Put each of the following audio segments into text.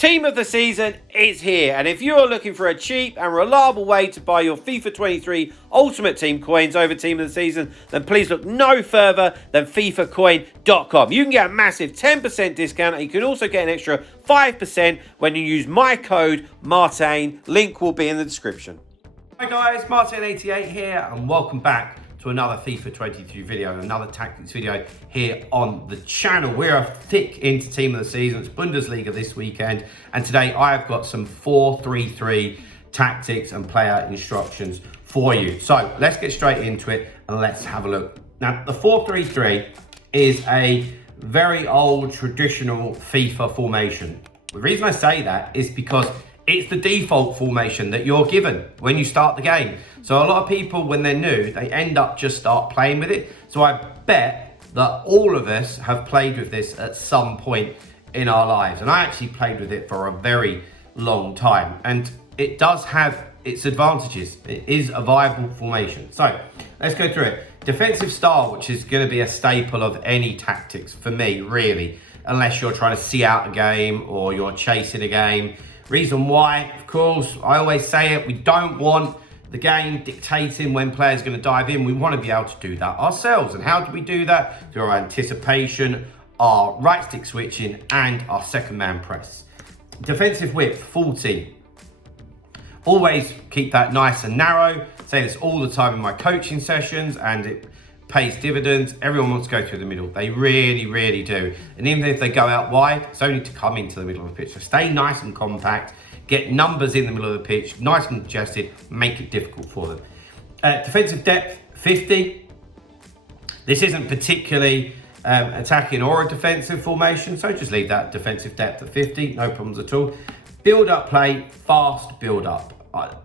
Team of the season is here, and if you're looking for a cheap and reliable way to buy your FIFA 23 Ultimate Team coins over Team of the Season, then please look no further than FIFAcoin.com. You can get a massive 10% discount, and you can also get an extra 5% when you use my code MARTIN. Link will be in the description. Hi guys, Martin88 here, and welcome back to another FIFA 23 video, another tactics video here on the channel. We're thick into Team of the Season. It's Bundesliga this weekend, and today I've got some 4-3-3 tactics and player instructions for you. So let's get straight into it and let's have a look. Now, the 4-3-3 is a very old traditional FIFA formation. The reason I say that is because it's the default formation that you're given when you start the game. So a lot of people, when they're new, they end up just start playing with it. So I bet that all of us have played with this at some point in our lives. And I actually played with it for a very long time. And it does have its advantages. It is a viable formation. So let's go through it. Defensive style, which is going to be a staple of any tactics for me, really, unless you're trying to see out a game or you're chasing a game. Reason why, of course, I always say it, we don't want the game dictating when players are going to dive in. We want to be able to do that ourselves. And how do we do that? Through our anticipation, our right stick switching, and our second man press. Defensive width, 40. Always keep that nice and narrow. Say this all the time in my coaching sessions, and it pays dividends. Everyone wants to go through the middle. They really, really do. And even if they go out wide, it's only to come into the middle of the pitch. So stay nice and compact, get numbers in the middle of the pitch, nice and congested, make it difficult for them. Defensive depth, 50. This isn't particularly attacking or a defensive formation, so just leave that defensive depth at 50, no problems at all. Build-up play, fast build-up.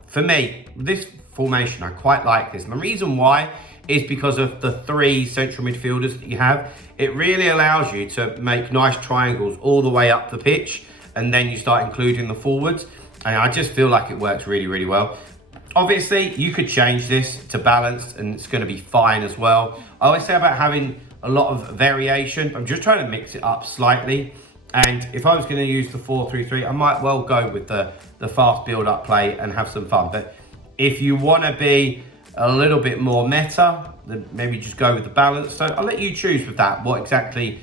For me, this formation, I quite like this. And the reason why is because of the three central midfielders that you have. It really allows you to make nice triangles all the way up the pitch, and then you start including the forwards. And I just feel like it works really, really well. Obviously, you could change this to balanced, and it's going to be fine as well. I always say about having a lot of variation. I'm just trying to mix it up slightly. And if I was going to use the 4-3-3, I might well go with the fast build-up play and have some fun. But if you want to be a little bit more meta, then maybe just go with the balance. So I'll let you choose with that, what exactly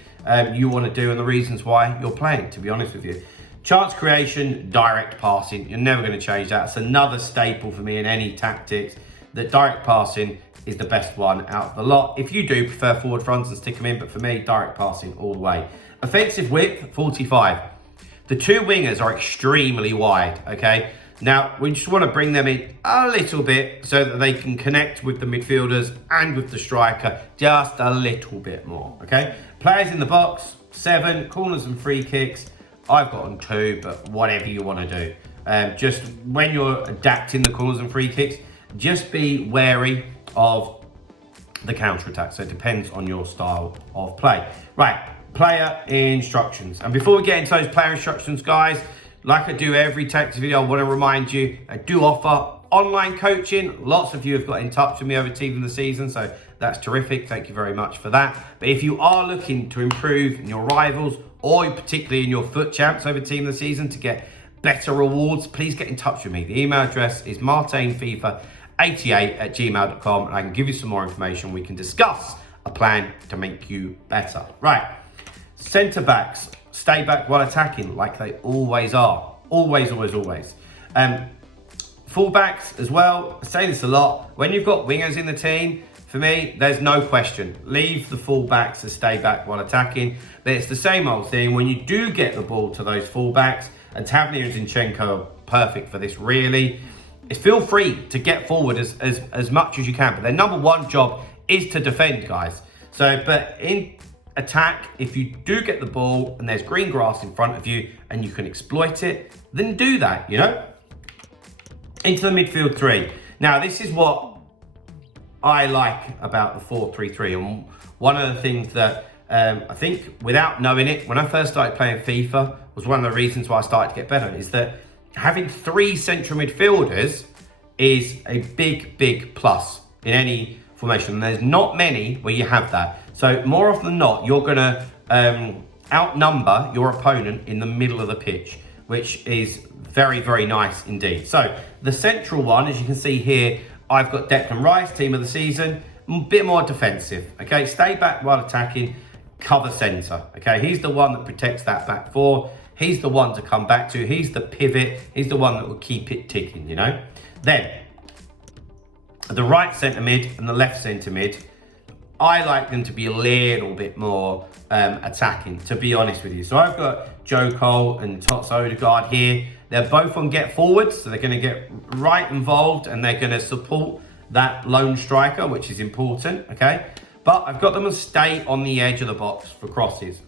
you want to do and the reasons why you're playing, to be honest with you. Chance creation, direct passing. You're never going to change that. It's another staple for me in any tactics, that direct passing is the best one out of the lot. If you do prefer forward fronts and stick them in, but for me, direct passing all the way. Offensive width, 45. The two wingers are extremely wide, okay? Now, we just want to bring them in a little bit so that they can connect with the midfielders and with the striker just a little bit more, okay? Players in the box, 7. Corners and free kicks, I've got on 2, but whatever you want to do. Just when you're adapting the corners and free kicks, just be wary of the counter-attack. So it depends on your style of play. Right, player instructions. And before we get into those player instructions, guys, like I do every tactics video, I want to remind you, I do offer online coaching. Lots of you have got in touch with me over Team of the Season, so that's terrific. Thank you very much for that. But if you are looking to improve in your rivals, or particularly in your foot champs over Team of the Season to get better rewards, please get in touch with me. The email address is martinfifa88@gmail.com, and I can give you some more information. We can discuss a plan to make you better. Right, centre backs. Stay back while attacking, like they always are. Always, always, always. Fullbacks as well. I say this a lot. When you've got wingers in the team, for me, there's no question. Leave the fullbacks to stay back while attacking. But it's the same old thing. When you do get the ball to those fullbacks, and Tavernier and Zinchenko are perfect for this, really, is feel free to get forward as much as you can. But their number one job is to defend, guys. So, but in attack, if you do get the ball and there's green grass in front of you and you can exploit it, then do that, you know? Into the midfield 3. Now, this is what I like about the 4-3-3, and one of the things that I think, without knowing it, when I first started playing FIFA, was one of the reasons why I started to get better, is that having 3 central midfielders is a big, big plus in any formation. And there's not many where you have that. So more often than not, you're going to outnumber your opponent in the middle of the pitch. which is very, very nice indeed. So the central one, as you can see here, I've got Declan Rice, team of the season, a bit more defensive, okay? Stay back while attacking, cover centre, okay? He's the one that protects that back four. He's the one to come back to. He's the pivot. He's the one that will keep it ticking, you know? Then, the right centre mid and the left centre mid, I like them to be a little bit more attacking, to be honest with you. So I've got Joe Cole and Tots Odegaard here. They're both on get forwards, so they're going to get right involved and they're going to support that lone striker, which is important, okay? But I've got them to stay on the edge of the box for crosses.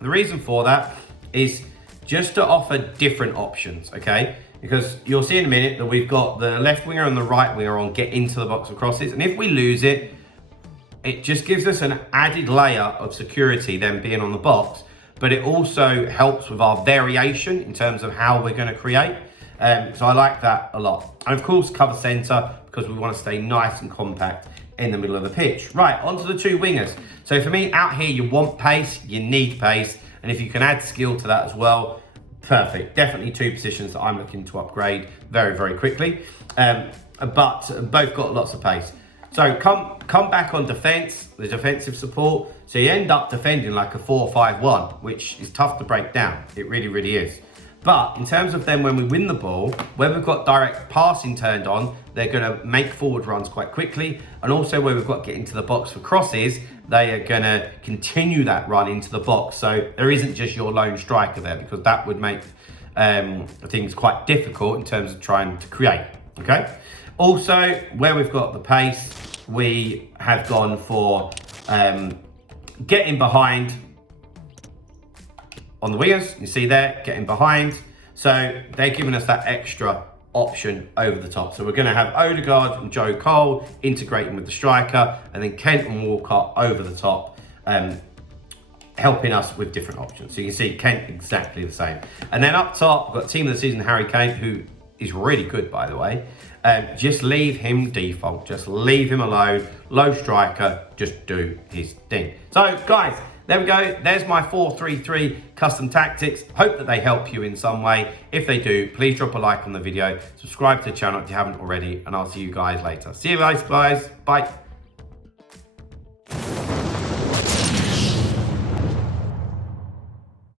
The reason for that is just to offer different options, okay? Because you'll see in a minute that we've got the left winger and the right winger on get into the box for crosses. And if we lose it, it just gives us an added layer of security then being on the box, but it also helps with our variation in terms of how we're going to create. So I like that a lot. And of course, cover centre, because we want to stay nice and compact in the middle of the pitch. Right, onto the two wingers. So for me, out here, you want pace, you need pace. And if you can add skill to that as well, perfect. Definitely two positions that I'm looking to upgrade very, very quickly. But both got lots of pace. So come back on defence, the defensive support. So you end up defending like a 4-5-1, which is tough to break down. It really, really is. But in terms of then when we win the ball, when we've got direct passing turned on, they're going to make forward runs quite quickly. And also where we've got to get into the box for crosses, they are going to continue that run into the box. So there isn't just your lone striker there, because that would make things quite difficult in terms of trying to create, okay? Also, where we've got the pace, we have gone for getting behind on the wingers. You see there, getting behind. So they're giving us that extra option over the top. So we're going to have Odegaard and Joe Cole integrating with the striker, and then Kent and Walcott over the top, helping us with different options. So you can see Kent exactly the same. And then up top, we've got team of the season, Harry Kane, who is really good, by the way. Just leave him default. Just leave him alone. Low striker, just do his thing. So, guys, there we go. There's my 4-3-3 custom tactics. Hope that they help you in some way. If they do, please drop a like on the video. Subscribe to the channel if you haven't already, and I'll see you guys later. See you guys. Bye.